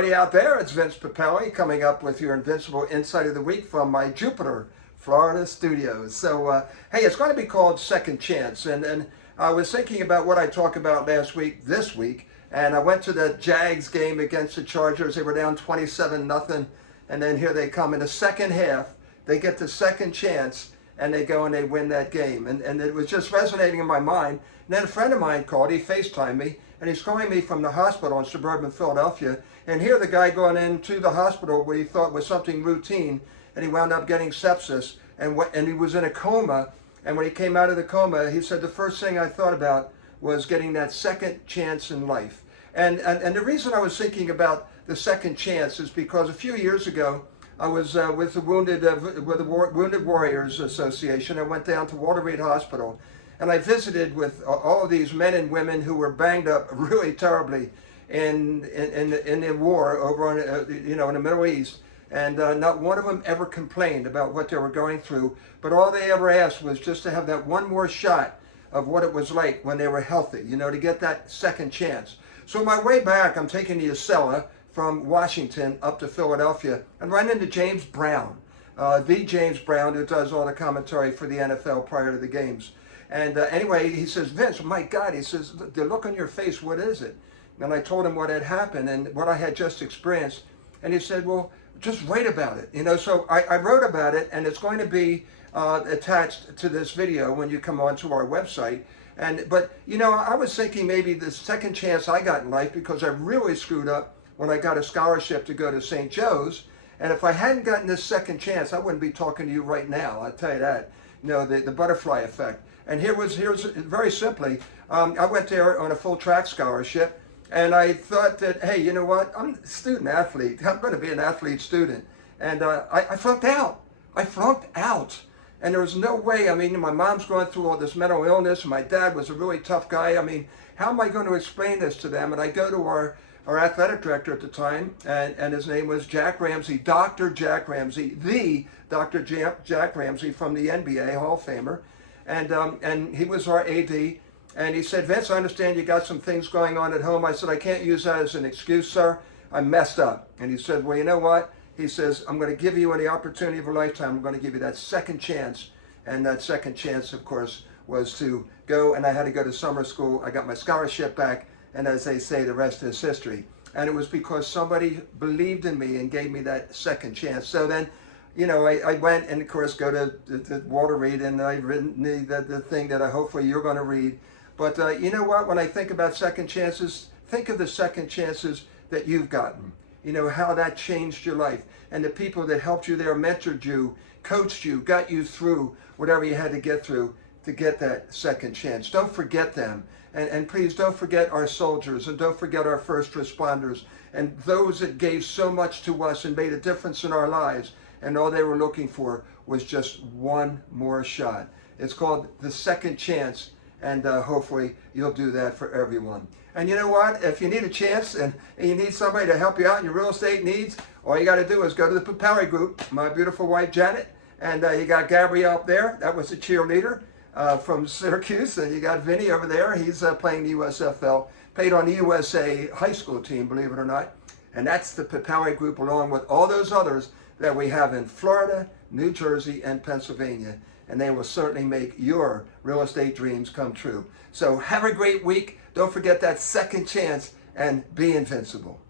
everybody out there. It's Vince Papale coming up with your Invincible Insight of the Week from my Jupiter, Florida studios. So, hey, it's going to be called Second Chance. And I was thinking about what I talked about last week, this week, and I went to the Jags game against the Chargers. They were down 27-0, and then here they come in the second half. They get the second chance, and they go and they win that game. And it was just resonating in my mind. And then a friend of mine called, he FaceTimed me, and he's calling me from the hospital in suburban Philadelphia. And here the guy going into the hospital what he thought was something routine, and he wound up getting sepsis, and he was in a coma. And when he came out of the coma, he said, the first thing I thought about was getting that second chance in life. And the reason I was thinking about the second chance is because a few years ago, I was with the Wounded Warriors Association. I went down to Walter Reed Hospital, and I visited with all of these men and women who were banged up really terribly in the war over on in the Middle East. And not one of them ever complained about what they were going through, but all they ever asked was just to have that one more shot of what it was like when they were healthy, to get that second chance. So on my way back, I'm taking the Acela from Washington up to Philadelphia and run into James Brown, the James Brown who does all the commentary for the NFL prior to the games. And anyway, he says, Vince, my God, he says, the look on your face, what is it? And I told him what had happened and what I had just experienced. And he said, well, just write about it. So I wrote about it, and it's going to be attached to this video when you come onto our website. But I was thinking maybe the second chance I got in life, because I really screwed up when I got a scholarship to go to St. Joe's. And if I hadn't gotten this second chance, I wouldn't be talking to you right now. I'll tell you that. The butterfly effect. And here's very simply, I went there on a full track scholarship, and I thought that, hey, you know what? I'm a student athlete. I'm going to be an athlete student. And I flunked out. I flunked out. And there was no way. I mean, my mom's going through all this mental illness, and my dad was a really tough guy. I mean, how am I going to explain this to them? And I go to our athletic director at the time, and his name was Jack Ramsey, Dr. Jack Ramsey, the Dr. Jack Ramsey from the NBA, Hall of Famer. And he was our AD. And he said, Vince, I understand you got some things going on at home. I said, I can't use that as an excuse, sir. I messed up. And he said, well, you know what? He says, I'm going to give you the opportunity of a lifetime. I'm going to give you that second chance. And that second chance, of course, was to go. And I had to go to summer school. I got my scholarship back. And as they say, the rest is history. And it was because somebody believed in me and gave me that second chance. So then, I went and, of course, go to Walter Reed, and I've written the thing that hopefully you're going to read. But you know what? When I think about second chances, think of the second chances that you've gotten. How that changed your life. And the people that helped you there, mentored you, coached you, got you through whatever you had to get through to get that second chance. Don't forget them. And please don't forget our soldiers, and don't forget our first responders, and those that gave so much to us and made a difference in our lives. And all they were looking for was just one more shot. It's called the second chance. And hopefully you'll do that for everyone. And you know what? If you need a chance and you need somebody to help you out in your real estate needs, all you got to do is go to the Papale group, my beautiful wife Janet, and you got Gabrielle up there. That was a cheerleader from Syracuse. And you got Vinny over there. He's playing the USFL, played on the USA high school team, believe it or not. And that's the Papale group, along with all those others that we have in Florida, New Jersey, and Pennsylvania. And they will certainly make your real estate dreams come true. So have a great week. Don't forget that second chance, and be invincible.